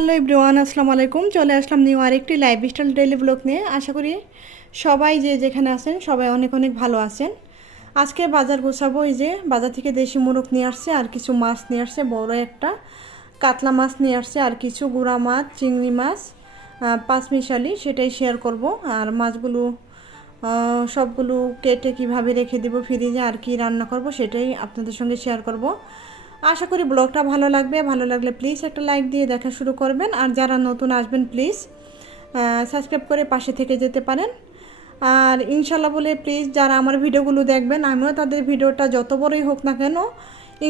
Hello everyone আসসালামু আলাইকুম। চলে আসলাম নিউ আরেকটি লাইভ স্টাইল ডেলি ব্লগ নিয়ে। আশা করি সবাই যে যেখানে আছেন, সবাই অনেক অনেক ভালো আছেন। আজকে বাজার গোছাবো, এই যে বাজার থেকে দেশি মুরগ নিয়ে আসছে, আর কিছু মাছ নিয়ে আসছে, বড় একটা। কাতলা মাছ নিয়ে আসছে, আর কিছু গুঁড়া মাছ, চিংড়ি মাছ পাঁচমিশালি, সেটাই শেয়ার করব। আর মাছগুলো সবগুলো কেটে কীভাবে রেখে দেবো ফ্রিজে আর কি রান্না করব, সেটাই আপনাদের সঙ্গে শেয়ার করব। আশা করি ব্লগটা ভালো লাগবে। ভালো লাগলে প্লিজ একটা লাইক দিয়ে দেখা শুরু করবেন। আর যারা নতুন আসবেন প্লিজ সাবস্ক্রাইব করে পাশে থেকে যেতে পারেন। আর ইনশাল্লাহ বলে প্লিজ যারা আমার ভিডিওগুলো দেখবেন, আমিও তাদের ভিডিওটা যত বড়ই হোক না কেন,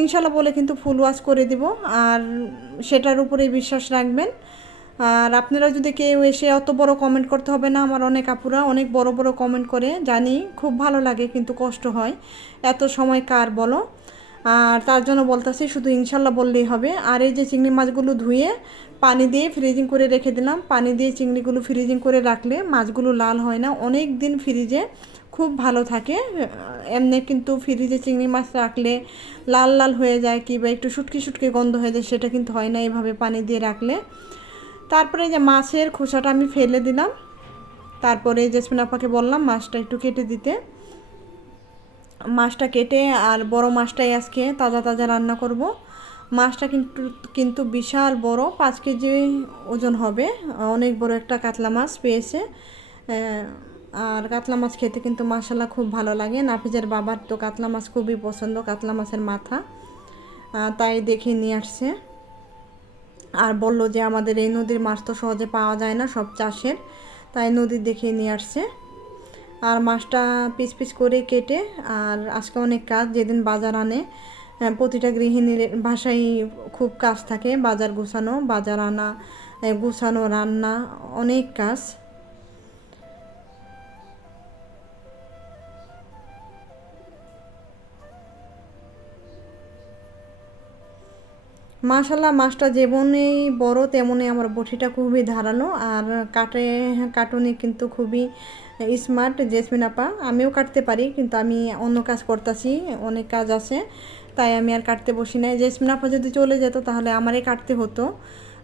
ইনশাল্লাহ বলে কিন্তু ফুল ওয়াশ করে দিব। আর সেটার উপরে বিশ্বাস রাখবেন। আর আপনারা যদি কেউ এসে অত বড় কমেন্ট করতে হবে না, আমার অনেক আপুরা অনেক বড় বড় কমেন্ট করে। জানি খুব ভালো লাগে, কিন্তু কষ্ট হয়। এত সময় কার বলো? আর তার জন্য বলতেছি, শুধু ইনশাল্লাহ বললেই হবে। আর এই যে চিংড়ি মাছগুলো ধুয়ে পানি দিয়ে ফ্রিজিং করে রেখে দিলাম। পানি দিয়ে চিংড়িগুলো ফ্রিজিং করে রাখলে মাছগুলো লাল হয় না। অনেক দিন ফ্রিজে খুব ভালো থাকে। এমনি কিন্তু ফ্রিজে চিংড়ি মাছ রাখলে লাল লাল হয়ে যায় কি বা একটু শুটকি শুটকি গন্ধ হয়ে যায়, সেটা কিন্তু হয় না এভাবে পানি দিয়ে রাখলে। তারপরে যে মাছের খোসাটা আমি ফেলে দিলাম। তারপরে জেসমিন আপাকে বললাম মাছটা একটু কেটে দিতে। মাছটা কেটে আর বড় মাছটাই আজকে তাজা তাজা রান্না করব। মাছটা কিন্তু কিন্তু বিশাল বড়, পাঁচ কেজি ওজন হবে। অনেক বড় একটা কাতলা মাছ পেয়েছে। আর কাতলা মাছ খেতে কিন্তু মাসালা খুব ভালো লাগে। নাফিজের বাবার তো কাতলা মাছ খুবই পছন্দ, কাতলা মাছের মাথা। তাই দেখে নিয়ে আসছে। আর বলল যে আমাদের এই নদীর মাছ তো সহজে পাওয়া যায় না সব চাষের, তাই নদীর দেখে নিয়ে আসছে। আর মাছটা পিস পিস করে কেটে, আর আজকে অনেক কাজ, যেদিন বাজার আনে প্রতিটা গৃহিণীর বাসায় খুব কাজ থাকে, বাজার গুছানো, বাজার আনা গুছানো, রান্না, অনেক কাজ। মাশাল্লাহ মাছটা যেমনই বড় তেমনই আমার বটিটা খুবই ধারালো। আর কাটে, কাটুনি কিন্তু খুবই স্মার্ট জেসমিন আপা। আমিও কাটতে পারি, কিন্তু আমি অন্য কাজ করতেছি, অনেক কাজ আছে। তাই আমি আর কাটতে বসি নাই। জেসমিন আপা যদি চলে যেত, তাহলে আমারই কাটতে হতো।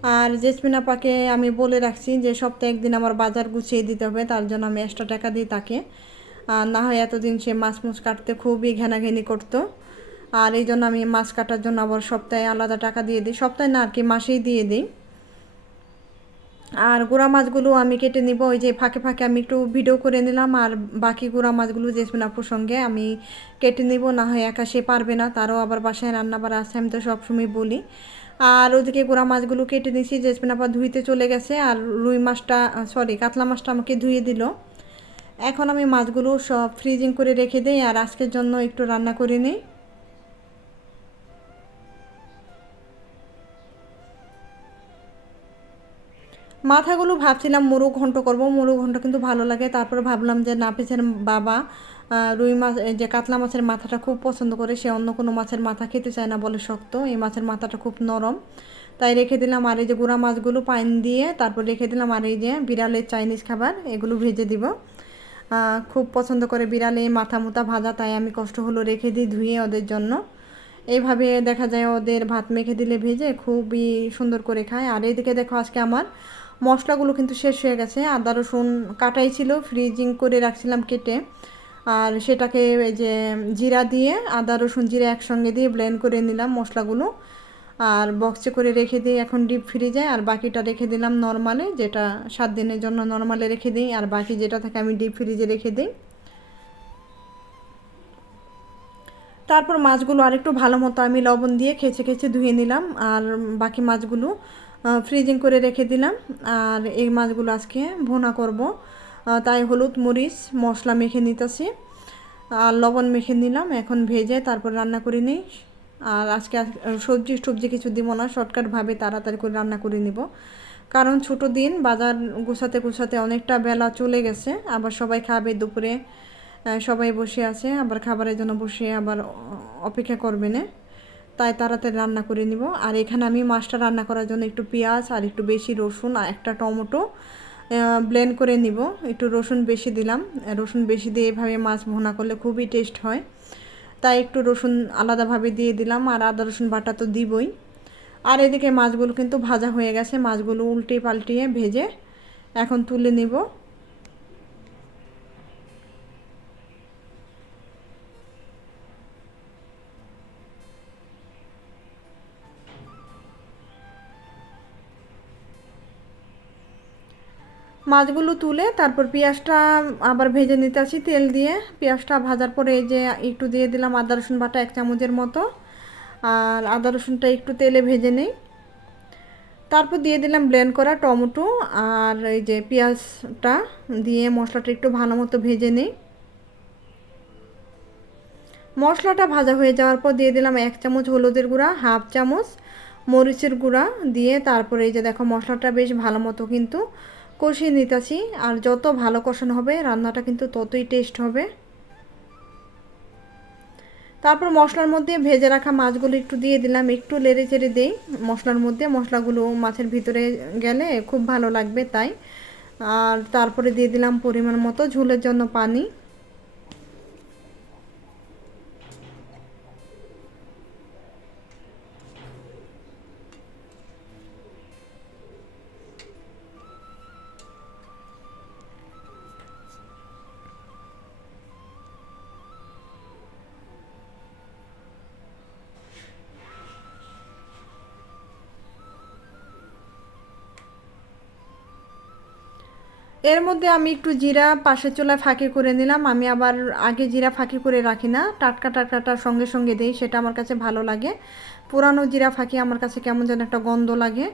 আর জেসমিন আপাকে আমি বলে রাখছি যে, সপ্তাহে একদিন আমার বাজার গুছিয়ে দিতে হবে, তার জন্য আমি এক্সট্রা টাকা দিই তাকে। আর না হয় এতদিন সে মাছ মুছ কাটতে খুবই ঘেনাঘেনি করতো। আর এই জন্য আমি মাছ কাটার জন্য আবার সপ্তাহে আলাদা টাকা দিয়ে দিই। সপ্তাহে না, আর কি মাসেই দিয়ে দিই। আর গোড়া মাছগুলো আমি কেটে নিব, ওই যে ফাঁকে ফাঁকে আমি একটু ভিডিও করে নিলাম, আর বাকি গোড়া মাছগুলো জেসমিন আপুর সঙ্গে আমি কেটে নিব, না হয় একা সে পারবে না, তারও আবার বাসায় রান্না বাড়া আছে, আমি তো সবসময় বলি। আর ওদিকে গোড়া মাছগুলো কেটে নিয়েছি জেসমিন আপা ধুইতে চলে গেছে, আর রুই মাছটা, সরি, কাতলা মাছটা আমাকে ধুয়ে দিল। এখন আমি মাছগুলো সব ফ্রিজিং করে রেখে দিই, আর আজকের জন্য একটু রান্না করে নিই। মাথাগুলো ভাবছিলাম মুরু ঘন্ট করব মুরু ঘন্ট কিন্তু ভালো লাগে। তারপরে ভাবলাম যে নাপিসের বাবা রুই মাছ যে কাতলা মাছের মাথাটা খুব পছন্দ করে, সে অন্য কোনো মাছের মাথা খেতে চায় না বলে শক্ত। এই মাছের মাথাটা খুব নরম। তাই রেখে দিলাম আর এই যে গুঁড়া মাছগুলো পানি দিয়ে তারপর রেখে দিলাম আর এই যে বিড়ালের চাইনিজ খাবার, এগুলো ভেজে দিব। খুব পছন্দ করে বিড়ালে মাথা মুথা ভাজা, তাই আমি কষ্ট হলো রেখে দিই ধুয়ে ওদের জন্য। এইভাবে দেখা যায় ওদের ভাত মেখে দিলে ভেজে খুবই সুন্দর করে খায়। আর এইদিকে দেখো আজকে আমার মশলাগুলো কিন্তু শেষ হয়ে গেছে। আদা, রসুন কাটাই ছিল ফ্রিজিং করে রাখছিলাম কেটে। আর সেটাকে এই যে জিরা দিয়ে, আদা, রসুন, জিরা একসঙ্গে দিয়ে ব্লেন্ড করে নিলাম মশলাগুলো। আর বক্সে করে রেখে দিই, এখন ডিপ ফ্রিজে আর বাকিটা রেখে দিলাম নর্মালে যেটা সাত দিনের জন্য নর্মালে রেখে দিই। আর বাকি যেটা থাকে আমি ডিপ ফ্রিজে রেখে দিই। তারপর মাছগুলো আরেকটু ভালো মতো আমি লবণ দিয়ে খেচে খেচে ধুয়ে নিলাম। আর বাকি মাছগুলো ফ্রিজিং করে রেখে দিলাম। আর এই মাছগুলো আজকে ভুনা করব। তাই হলুদ, মরিচ, মশলা মেখে নিতেছি। আর লবণ মেখে নিলাম, এখন ভেজে তারপর রান্না করে নিই। আর আজকে আজ- সবজি টবজি কিছু দিব না শর্টকাটভাবে তাড়াতাড়ি করে রান্না করে নিব। কারণ ছোটো দিন, বাজার গুছাতে গুছাতে অনেকটা বেলা চলে গেছে। আবার সবাই খাবে দুপুরে সবাই বসে আছে, আবার খাবারের জন্য বসে আবার অপেক্ষা করবে না। তাই তাড়াতাড়ি রান্না করে নিব। আর এখানে আমি মাছটা রান্না করার জন্য একটু পেঁয়াজ আর একটু বেশি রসুন আর একটা টমেটো ব্লেন্ড করে নিব। একটু রসুন বেশি দিলাম। রসুন বেশি দিয়ে এভাবে মাছ ভোনা করলে খুবই টেস্ট হয়। তাই একটু রসুন আলাদাভাবে দিয়ে দিলাম আর আদা, রসুন বাটা তো দিবই। আর এদিকে মাছগুলো কিন্তু ভাজা হয়ে গেছে। মাছগুলো উল্টে পাল্টিয়ে ভেজে এখন তুলে নিব। মাছগুলো তুলে তারপর পেঁয়াজটা আবার ভেজে নিতে আসি তেল দিয়ে। পেঁয়াজটা ভাজার পরে এই যে একটু দিয়ে দিলাম আদা, রসুন বাটা এক চামচের মতো। আর আদা, রসুনটা একটু তেলে ভেজে নিই। তারপর দিয়ে দিলাম ব্লেন্ড করা টমেটো আর এই যে পেঁয়াজটা দিয়ে মশলাটা একটু ভালো মতো ভেজে নিই। মশলাটা ভাজা হয়ে যাওয়ার পর দিয়ে দিলাম এক চামচ হলুদের গুঁড়া, হাফ চামচ মরিচের গুঁড়া দিয়ে তারপরে এই যে দেখো মশলাটা বেশ ভালো মতো কিন্তু কষিয়ে নিতেছি, আর যত ভালো কষানো হবে, রান্নাটা কিন্তু ততই টেস্ট হবে। তারপর মশলার মধ্যে ভেজে রাখা মাছগুলো একটু দিয়ে দিলাম, একটু লেড়ে চেড়ে দিই। মশলার মধ্যে মশলাগুলো মাছের ভিতরে গেলে খুব ভালো লাগবে তাই। আর তারপরে দিয়ে দিলাম পরিমাণ মতো ঝোলের জন্য পানি। এর মধ্যে আমি একটু জিরা পাশের চুলায় ফাঁকি করে নিলাম। আমি আবার আগে জিরা ফাঁকি করে রাখি না। টাটকা টাটকাটার সঙ্গে সঙ্গে দিই, সেটা আমার কাছে ভালো লাগে। পুরানো জিরা ফাঁকি আমার কাছে কেমন যেন একটা গন্ধ লাগে।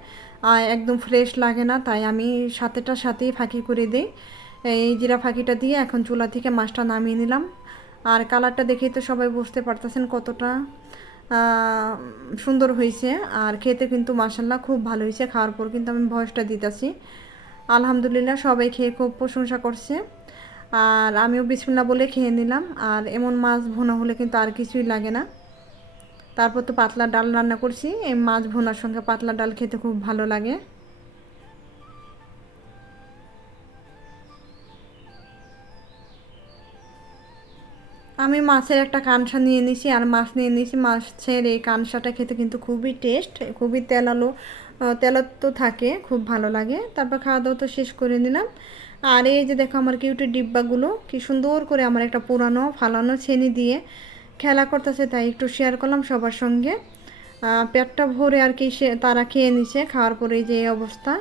আর একদম ফ্রেশ লাগে না, তাই আমি সাথেটার সাথেই ফাঁকি করে দিই। এই জিরা ফাঁকিটা দিয়ে এখন চুলা থেকে মাছটা নামিয়ে নিলাম। আর কালারটা দেখেই তো সবাই বুঝতে পারতেছেন কতটা সুন্দর হয়েছে। আর খেতে কিন্তু মাসাল্লাহ খুব ভালো হয়েছে। খাওয়ার পর কিন্তু আমি ভয়েসটা দিতেছি। আলহামদুলিল্লাহ সবাই খেয়ে খুব প্রশংসা করছে। আর আমিও বিসমিল্লা বলে খেয়ে নিলাম। আর এমন মাছ ভোনা হলে কিন্তু আর কিছুই লাগে না। তারপর তো পাতলা ডাল রান্না করছি। এই মাছ ভোনার সঙ্গে পাতলা ডাল খেতে খুব ভালো লাগে। আমি মাছের একটা কানসা নিয়ে নিছি আর মাছ নিয়ে নিছি। মাছের এই কানসাটা খেতে কিন্তু খুবই টেস্ট, খুবই তেলালো তেলত তো থাকে, খুব ভালো লাগে। তারপর খাওয়া দাওয়া তো শেষ করে নিলাম। আর এই যে দেখো আমার কিউটের ডিব্বাগুলো, কি সুন্দর করে আমার একটা পুরানো, ফালানো ছেনি দিয়ে খেলা করতেছে, তাই একটু শেয়ার করলাম সবার সঙ্গে। পেটটা ভরে আর কি সে, তারা খেয়ে নিছে, খাওয়ার পরে যে অবস্থা।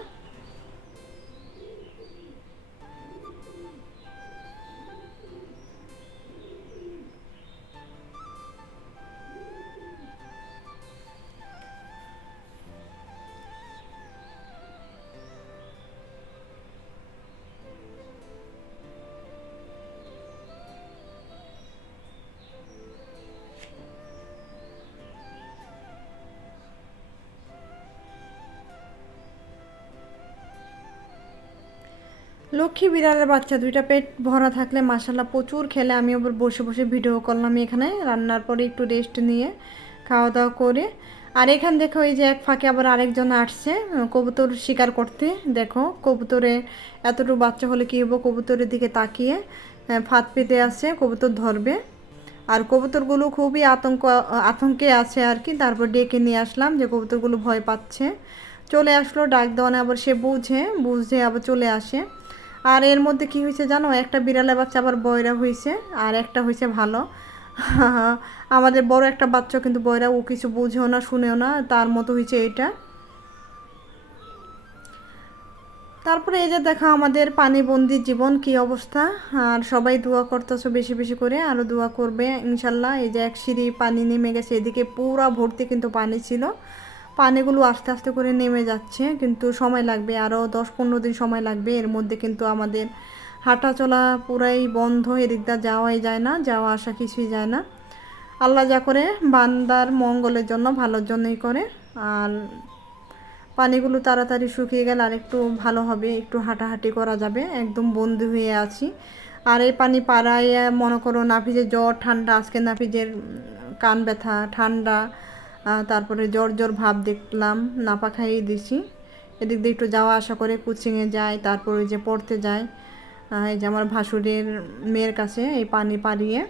লক্ষ্মী বিড়ালের বাচ্চা, দুইটা পেট ভরা থাকলে মাসাল্লাহ প্রচুর খেলে। আমি আবার বসে বসে ভিডিও করলাম এখানে, রান্নার পরে একটু রেস্ট নিয়ে খাওয়া দাওয়া করে। আর এখান দেখো এই যে এক ফাঁকে আবার আরেকজন আসছে, কবুতর শিকার করতে। দেখো কবুতরে এতটুকু বাচ্চা হলে কী হব? কবুতরের দিকে তাকিয়ে ফাঁদ পেতে আসছে কবুতর ধরবে। আর কবুতরগুলো খুবই আতঙ্ক, আতঙ্কে আছে আর কি। তারপর ডেকে নিয়ে আসলাম যে কবুতরগুলো ভয় পাচ্ছে। চলে আসলো, ডাক দেওয়ানে আবার সে বুঝে বুঝে আবার চলে আসে। আর এর মধ্যে কি হয়েছে জানো? একটা বিড়ালের বাচ্চা আবার বয়রা হয়েছে, আর একটা হয়েছে ভালো। আমাদের বড় একটা বাচ্চা কিন্তু বয়রা, ও কিছু বুঝেও না, শুনেও না, তার মতো হয়েছে এটা। তারপরে এই যে দেখো আমাদের পানিবন্দি জীবন, কি অবস্থা? আর সবাই দোয়া করতেছো বেশি বেশি করে আরও দোয়া করবে ইনশাল্লাহ। এই যে এক সিঁড়ি পানি নেমে গেছে, এদিকে পুরা ভর্তি কিন্তু পানি ছিল। পানিগুলো আস্তে আস্তে করে নেমে যাচ্ছে, কিন্তু সময় লাগবে আরও দশ পনেরো দিন সময় লাগবে। এর মধ্যে কিন্তু আমাদের হাঁটা চলা পুরাই বন্ধ এদিকটা যাওয়াই যায় না, যাওয়া আসা কিছুই যায় না। আল্লাহ যা করে, বান্দার মঙ্গলের জন্য, ভালোর জন্যই করে। আর পানিগুলো তাড়াতাড়ি শুকিয়ে গেলে আর একটু ভালো হবে, একটু হাঁটাহাঁটি করা যাবে, একদম বন্দি হয়ে আছি। আর এই পানি পাড়ায়, মনে করো নাফিজের জ্বর, ঠান্ডা, আজকে নাফিজের কান ব্যথা, ঠান্ডা তারপরে জ্বর জ্বর ভাব দেখলাম, নাপা খাইয়ে দিছি। এদিক দিয়ে একটু যাওয়া আসা করে কোচিংয়ে যায় তারপরে যে পড়তে যায় এই যে আমার ভাসুরের মেয়ের কাছে এই পানি পাড়িয়ে।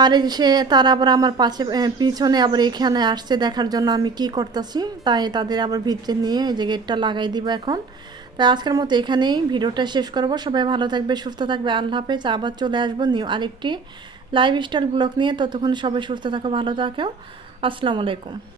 আর সে, তারা আবার আমার পাশে পিছনে আবার এখানে আসছে দেখার জন্য আমি কি করতেছি, তাই তাদের আবার ভিতরে নিয়ে এই যে গেটটা লাগাই দিব এখন। তাই আজকের মতো এখানেই ভিডিওটা শেষ করব। সবাই ভালো থাকবে, সুস্থ থাকবে, আল্লাহ হাফেজ। আবার চলে আসব নিউ আরেকটি লাইফ স্টাইল ব্লগ নিয়ে। ততক্ষণ সবাই সুস্থ থাকো, ভালো থাকো। আসসালামু আলাইকুম।